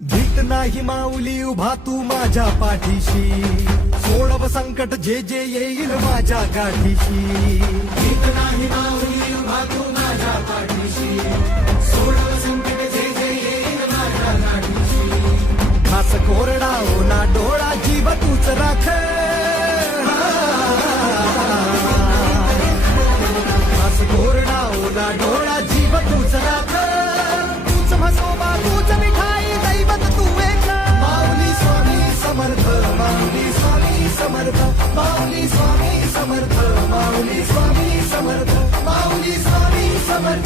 भीत नाही माऊली उभा तू माझ्या पाठीशी, सोडव संकट जे जे येईल माझ्या गाठीशी. भीत नाही माऊली उभा तू माझ्या पाठीशी, सोडव संकट जे जे येईल माझ्या गाठीशी. घास कोरडा ओना डोळा जीव तूच राख, घास कोरडा ओना डोळा जीव तूच राख. तूच म्हसोबा तूच मिठाई दैवत तू एक. माऊली स्वामी समर्थ, माऊली स्वामी समर्थ, माऊली स्वामी समर्थ, माऊली स्वामी समर्थ, माऊली स्वामी समर्थ.